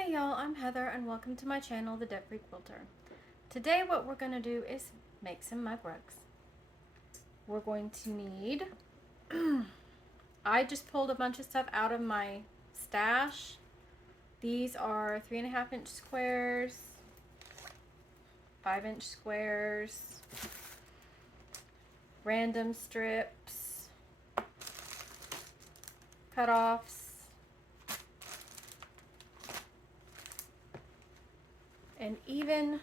Hey y'all, I'm Heather and welcome to my channel, The Debt Free Quilter. Today what we're going to do is make some mug rugs. We're going to need, I just pulled a bunch of stuff out of my stash. These are 3.5-inch squares, 5-inch squares, random strips, cut-offs, and even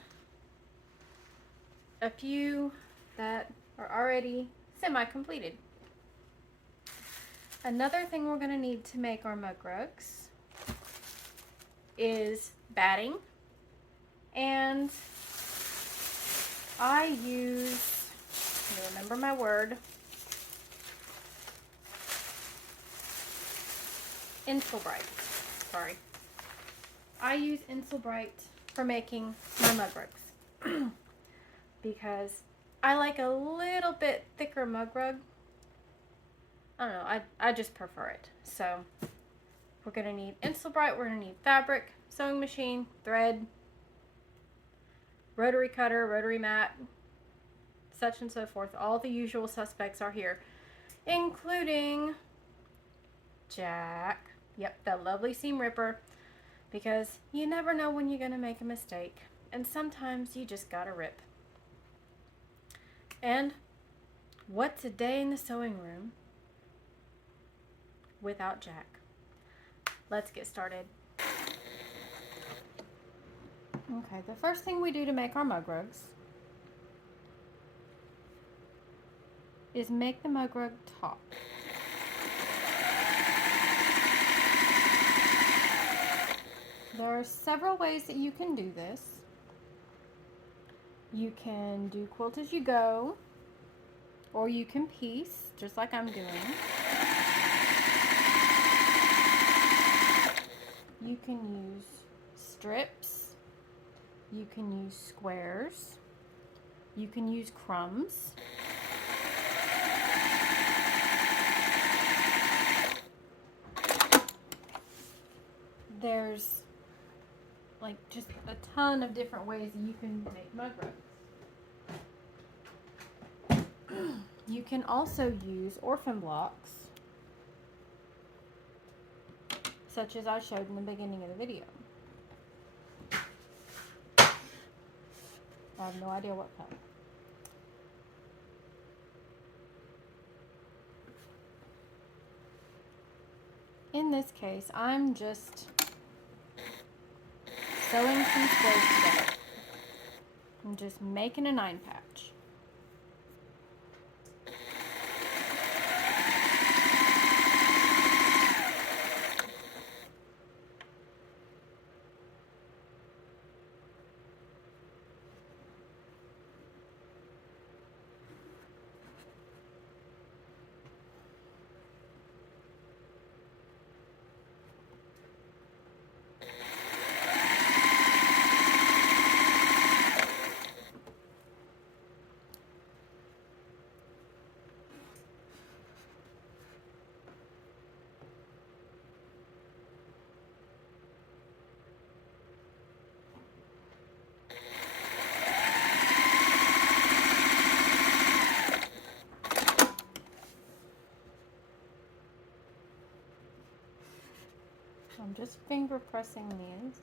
a few that are already semi-completed. Another thing we're going to need to make our mug rugs is batting, and I use, remember my word, Insulbrite. Sorry. I use Insulbrite for making my mug rugs because I like a little bit thicker mug rug. I don't know, I just prefer it. So we're going to need Insulbrite, we're going to need fabric, sewing machine, thread, rotary cutter, rotary mat, such and so forth. All the usual suspects are here, including Jack. Yep, that lovely seam ripper, because you never know when you're going to make a mistake, and sometimes you just gotta rip. And what's a day in the sewing room without Jack? Let's get started. Okay, the first thing we do to make our mug rugs is make the mug rug top. There are several ways that you can do this. You can do quilt as you go, or you can piece, just like I'm doing. You can use strips, you can use squares, you can use crumbs. There's like just a ton of different ways that you can make mug rugs. You can also use orphan blocks, such as I showed in the beginning of the video. I have no idea what color. In this case, I'm just sewing some squares together. I'm just making a 9 patch. I'm just finger pressing these.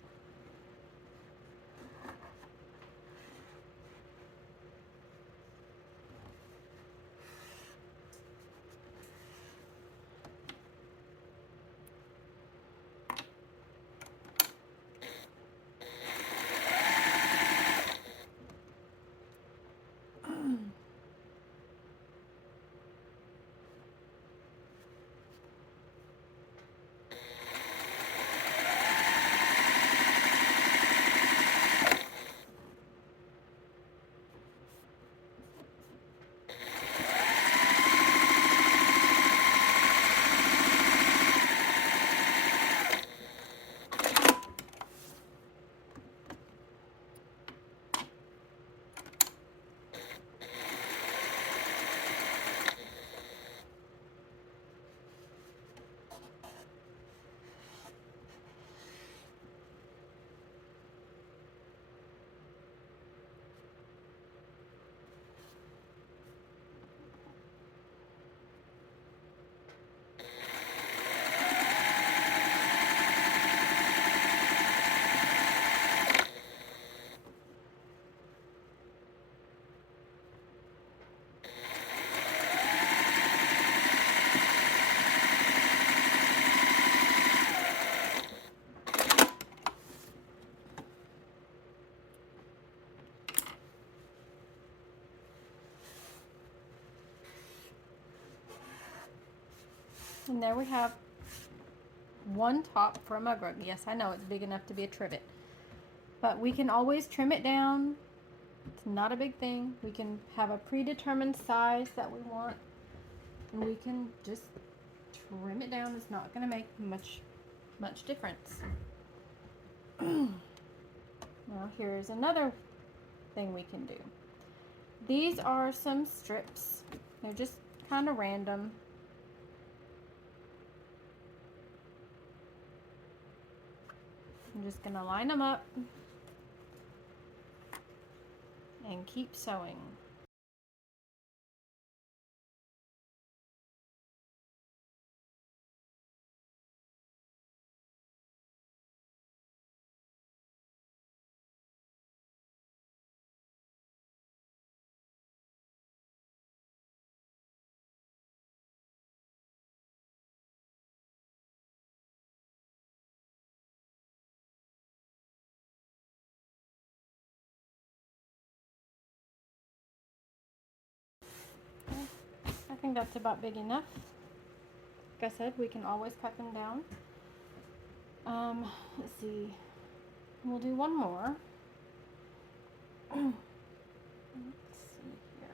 And there we have one top for a mug rug. Yes, I know it's big enough to be a trivet, but we can always trim it down. It's not a big thing. We can have a predetermined size that we want, and we can just trim it down. It's not going to make much difference. Now here's another thing we can do. These are some strips. They're just kind of random. I'm just going to line them up and keep sewing. I think that's about big enough. Like I said, we can always cut them down. Let's see. We'll do one more. Let's see here.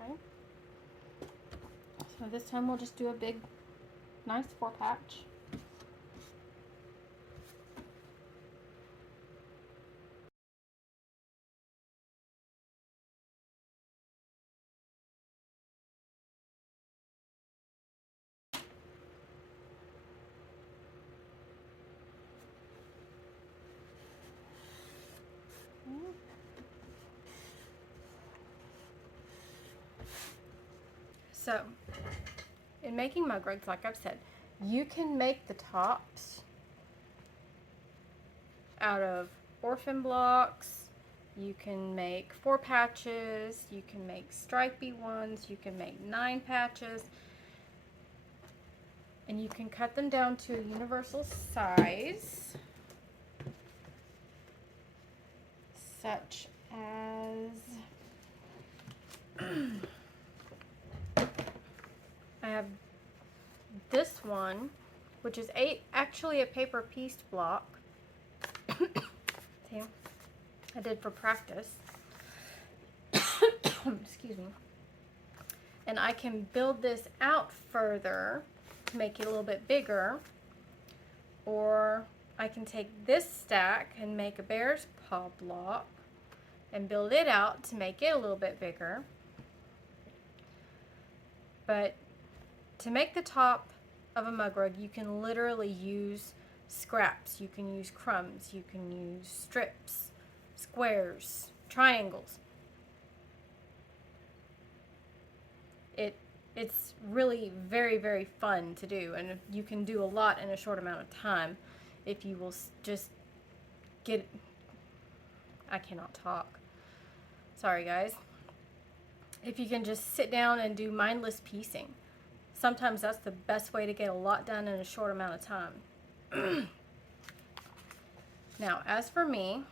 Okay. So this time we'll just do a big, nice 4-patch. So, in making mug rugs, like I've said, you can make the tops out of orphan blocks. You can make 4 patches. You can make stripy ones. You can make 9 patches. And you can cut them down to a universal size, such as I have this one, which is actually a paper pieced block. See, I did for practice. Excuse me. And I can build this out further to make it a little bit bigger, or I can take this stack and make a bear's paw block and build it out to make it a little bit bigger. But to make the top of a mug rug, you can literally use scraps, you can use crumbs, you can use strips, squares, triangles. It's really very, very fun to do, and you can do a lot in a short amount of time if you will just get... I cannot talk. Sorry, guys. If you can just sit down and do mindless piecing. Sometimes that's the best way to get a lot done in a short amount of time. Now, as for me,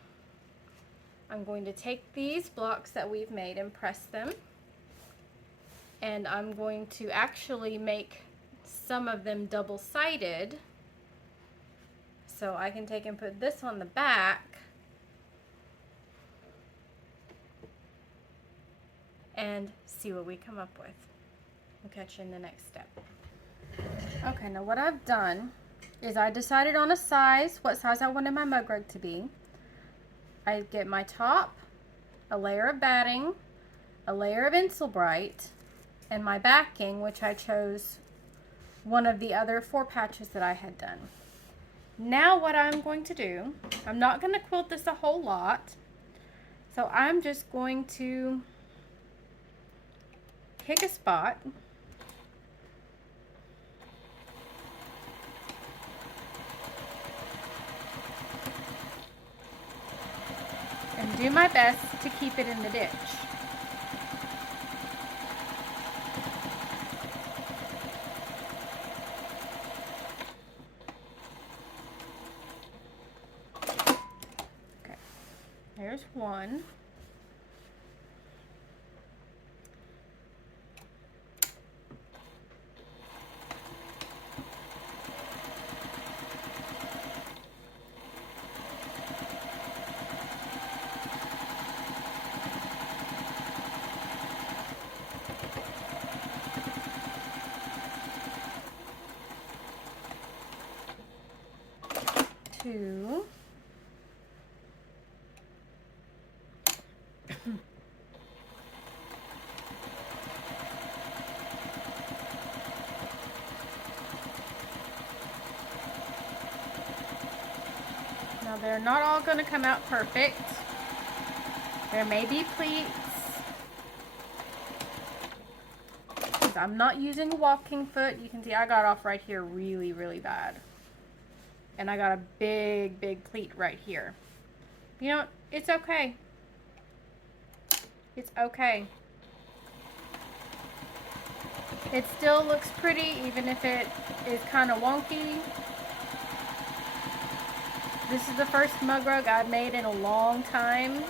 I'm going to take these blocks that we've made and press them. And I'm going to actually make some of them double-sided. So I can take and put this on the back. And see what we come up with. We'll catch you in the next step. Okay, now what I've done is I decided on a size, what size I wanted my mug rug to be. I get my top, a layer of batting, a layer of Insulbrite, and my backing, which I chose one of the other 4 patches that I had done. Now what I'm going to do, I'm not going to quilt this a whole lot, so I'm just going to pick a spot. do my best to keep it in the ditch. Okay, there's one. Two. Now they're not all going to come out perfect. There may be pleats. I'm not using a walking foot. You can see I got off right here really, really bad. And I got a big, big pleat right here. You know, it's okay. It's okay. It still looks pretty, even if it is kind of wonky. This is the first mug rug I've made in a long time.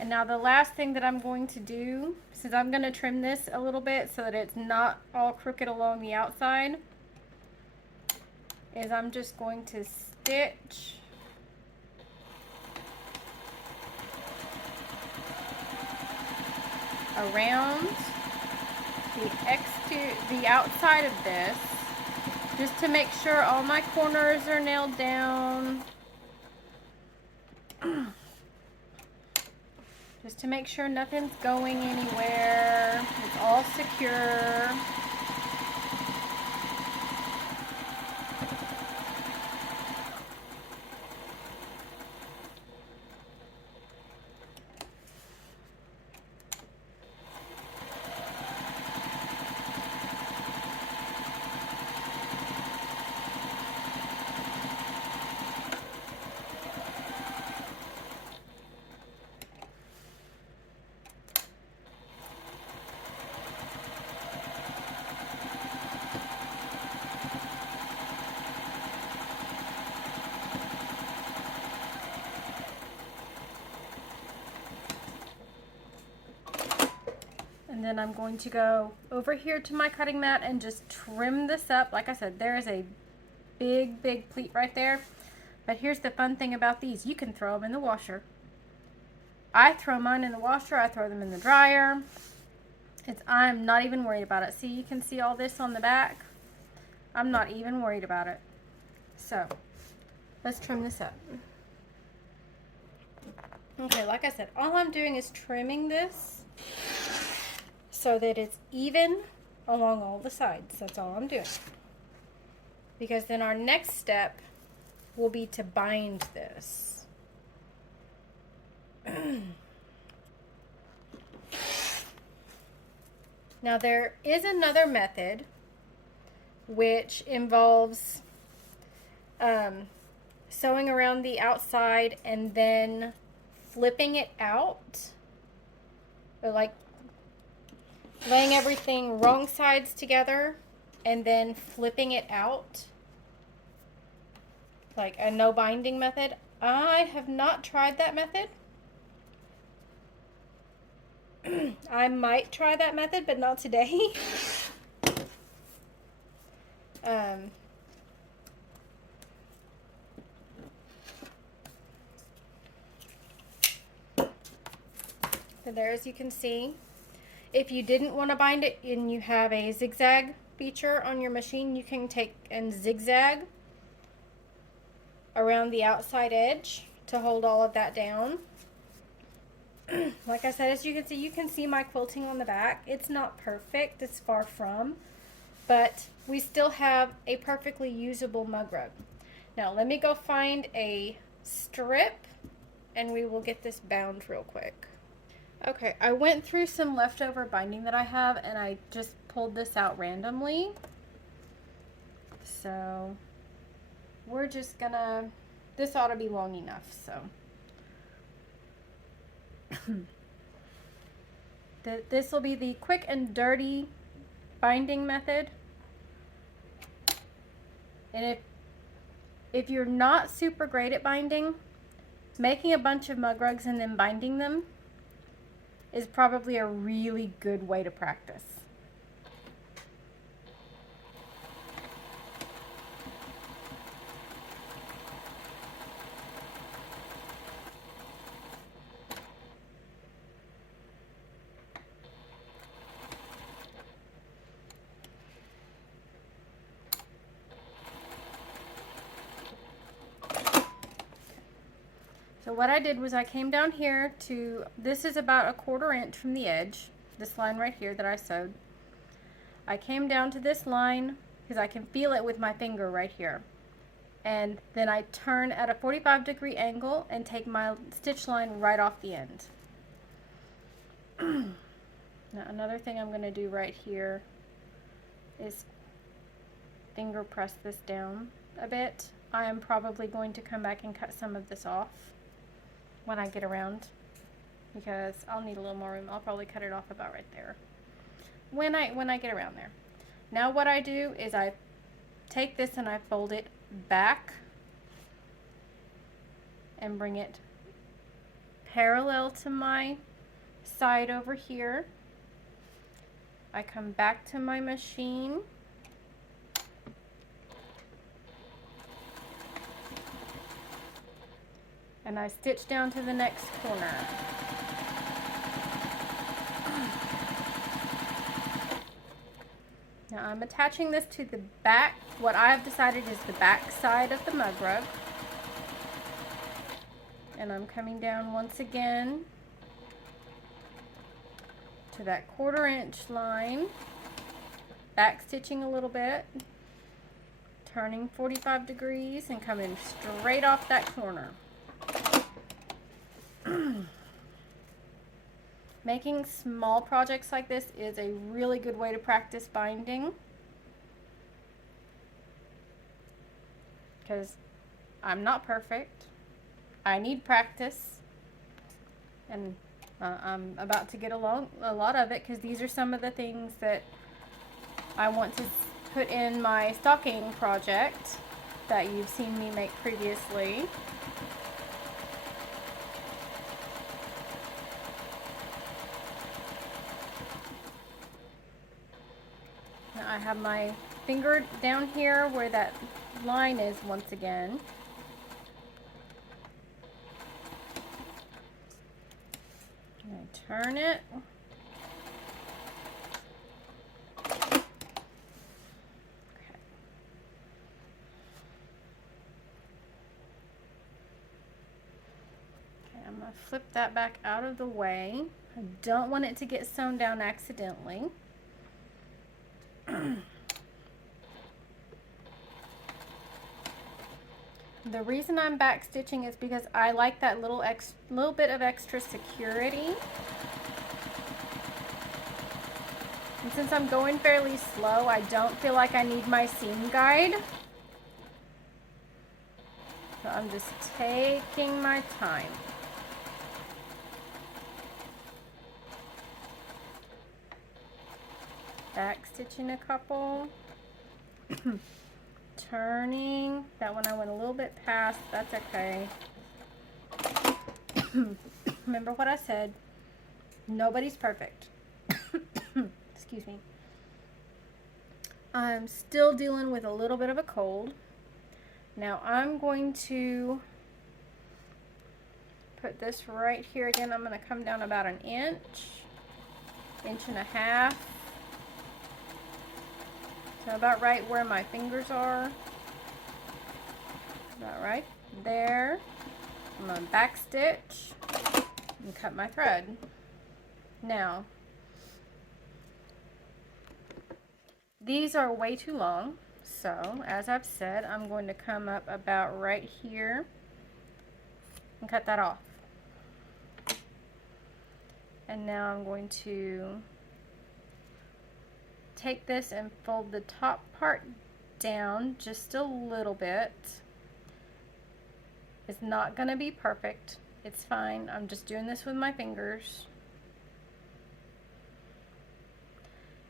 And now the last thing that I'm going to do, since I'm going to trim this a little bit so that it's not all crooked along the outside, is I'm just going to stitch around the outside of this, just to make sure all my corners are nailed down. Just to make sure nothing's going anywhere. It's all secure. And then I'm going to go over here to my cutting mat and just trim this up. Like I said, there is a big, big pleat right there. But here's the fun thing about these. You can throw them in the washer. I throw mine in the washer. I throw them in the dryer. I'm not even worried about it. See, you can see all this on the back. I'm not even worried about it. So, let's trim this up. Okay, like I said, all I'm doing is trimming this so that it's even along all the sides. That's all I'm doing. Because then our next step will be to bind this. Now there is another method which involves sewing around the outside and then flipping it out, or like laying everything wrong sides together and then flipping it out, like a no binding method. I have not tried that method. I might try that method, but not today. So there, as you can see, if you didn't want to bind it and you have a zigzag feature on your machine, you can take and zigzag around the outside edge to hold all of that down. Like I said, as you can see my quilting on the back. It's not perfect, it's far from, but we still have a perfectly usable mug rug. Now let me go find a strip and we will get this bound real quick. Okay, I went through some leftover binding that I have and I just pulled this out randomly. So we're just gonna, this ought to be long enough, so. This will be the quick and dirty binding method. And if you're not super great at binding, making a bunch of mug rugs and then binding them is probably a really good way to practice. So what I did was I came down here to, this is about 1/4 inch from the edge, this line right here that I sewed. I came down to this line because I can feel it with my finger right here. And then I turn at a 45-degree angle and take my stitch line right off the end. Now another thing I'm going to do right here is finger press this down a bit. I am probably going to come back and cut some of this off when I get around, because I'll need a little more room. I'll probably cut it off about right there when I get around there. Now what I do is I take this and I fold it back and bring it parallel to my side over here. I come back to my machine, and I stitch down to the next corner. Now I'm attaching this to the back, what I've decided is the back side of the mug rug. And I'm coming down once again to that 1/4 inch line, back stitching a little bit, turning 45 degrees and coming straight off that corner. Making small projects like this is a really good way to practice binding, because I'm not perfect. I need practice, and I'm about to get a lot of it, because these are some of the things that I want to put in my stocking project that you've seen me make previously. I have my finger down here where that line is once again. And I turn it. Okay. I'm going to flip that back out of the way. I don't want it to get sewn down accidentally. The reason I'm back stitching is because I like that little bit of extra security. And since I'm going fairly slow, I don't feel like I need my seam guide. So I'm just taking my time. Back stitching a couple. Turning. That one I went a little bit past. That's okay. Remember what I said. Nobody's perfect. Excuse me. I'm still dealing with a little bit of a cold. Now I'm going to put this right here again. I'm going to come down about an inch, 1.5 inches. So about right where my fingers are. About right there. I'm going to back stitch and cut my thread. Now, these are way too long, so as I've said, I'm going to come up about right here and cut that off. And now I'm going to take this and fold the top part down just a little bit. It's not going to be perfect. It's fine. I'm just doing this with my fingers.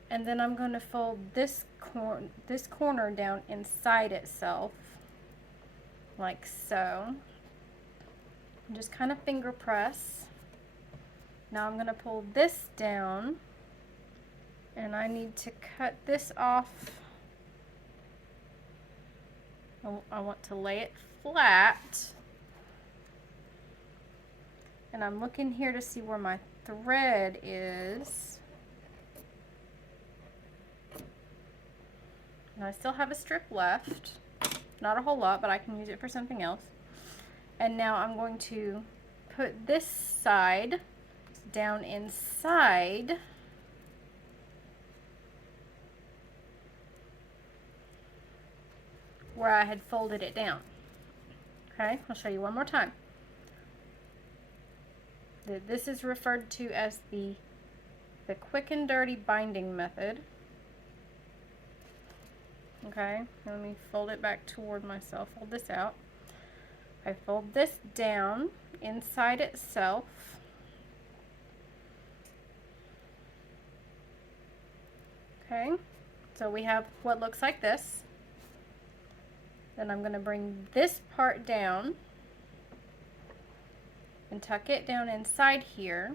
And then I'm going to fold this corner down inside itself, like so. And just kind of finger press. Now I'm going to pull this down, and I need to cut this off. I want to lay it flat. And I'm looking here to see where my thread is. And I still have a strip left. Not a whole lot, but I can use it for something else. And now I'm going to put this side down inside. Where I had folded it down. Okay, I'll show you one more time. This is referred to as the quick and dirty binding method. Okay, let me fold it back toward myself, fold this out. I fold this down inside itself. Okay, so we have what looks like this. Then I'm going to bring this part down and tuck it down inside here.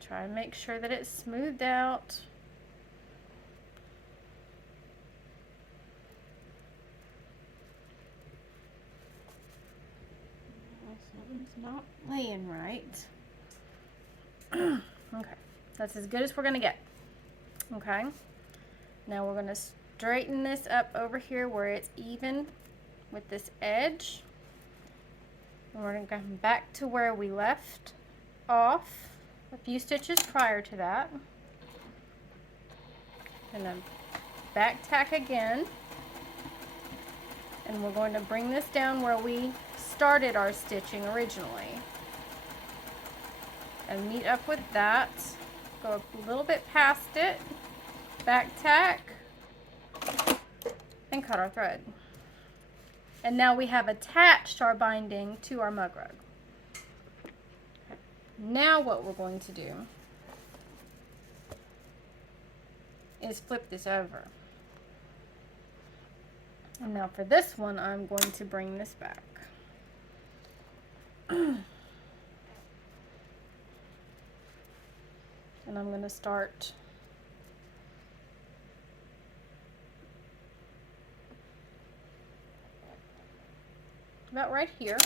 Try and make sure that it's smoothed out. Something's not laying right. Okay, that's as good as we're going to get. Okay, now we're going to straighten this up over here where it's even with this edge. And we're going to come back to where we left off a few stitches prior to that. And then back tack again. And we're going to bring this down where we started our stitching originally. And meet up with that. Go a little bit past it. Back tack. And cut our thread. And now we have attached our binding to our mug rug. Now what we're going to do is flip this over. And now for this one, I'm going to bring this back. And I'm going to start about right here.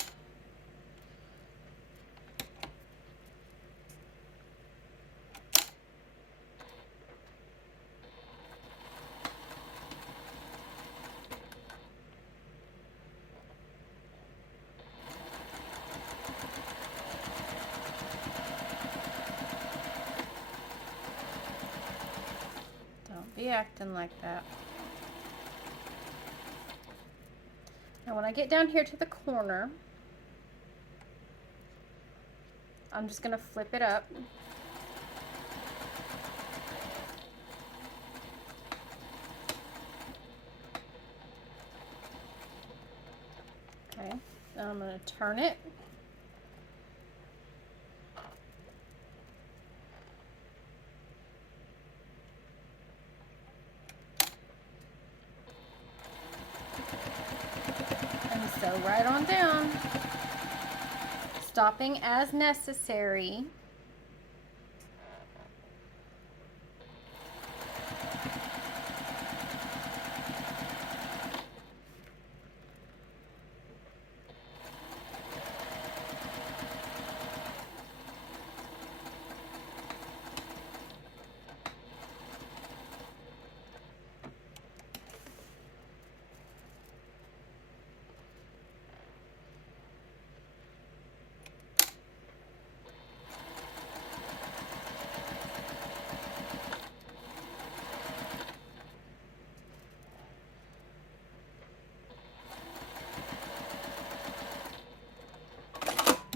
Don't be acting like that. Now when I get down here to the corner, I'm just going to flip it up. Okay, then I'm going to turn it. So right on down, stopping as necessary.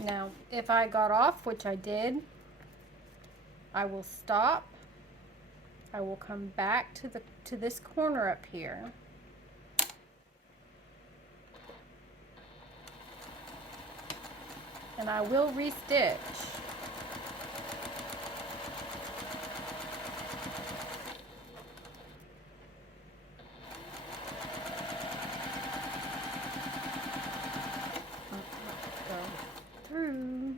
Now, if I got off, which I did, I will stop. I will come back to this corner up here. And I will re-stitch. Go through.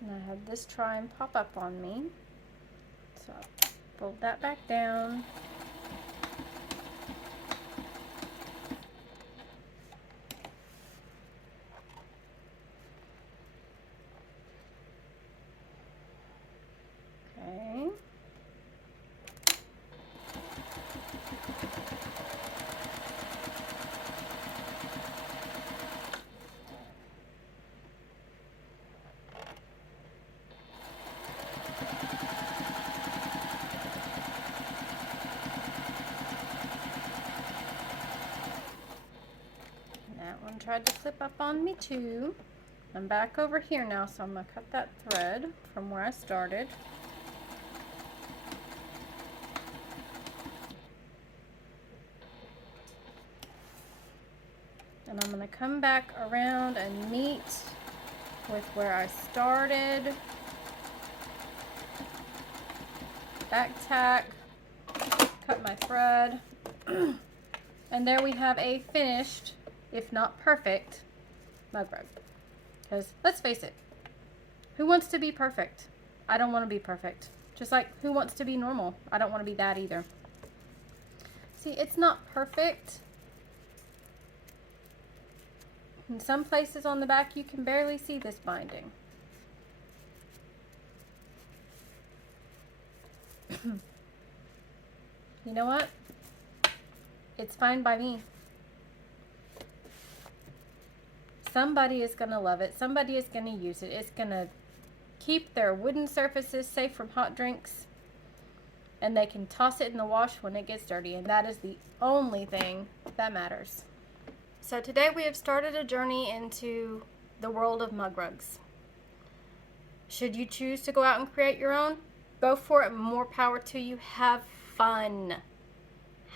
And I had this try and pop up on me. So fold that back down. Okay. That one tried to slip up on me too. I'm back over here now, so I'm going to cut that thread from where I started. And I'm going to come back around and meet with where I started. Back tack, cut my thread, and there we have a finished, if not perfect, mug rug. Because let's face it, who wants to be perfect? I don't want to be perfect. Just like who wants to be normal? I don't want to be that either. See, it's not perfect. In some places on the back you can barely see this binding. You know what? It's fine by me. Somebody is going to love it. Somebody is going to use it. It's going to keep their wooden surfaces safe from hot drinks. And they can toss it in the wash when it gets dirty. And that is the only thing that matters. So today we have started a journey into the world of mug rugs. Should you choose to go out and create your own, go for it. More power to you. Have fun.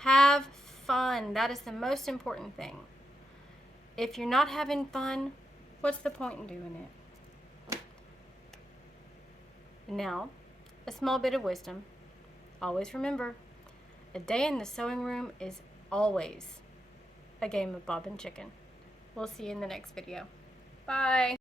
Have fun. That is the most important thing. If you're not having fun, what's the point in doing it? Now, a small bit of wisdom. Always remember, a day in the sewing room is always a game of Bob and Chicken. We'll see you in the next video. Bye.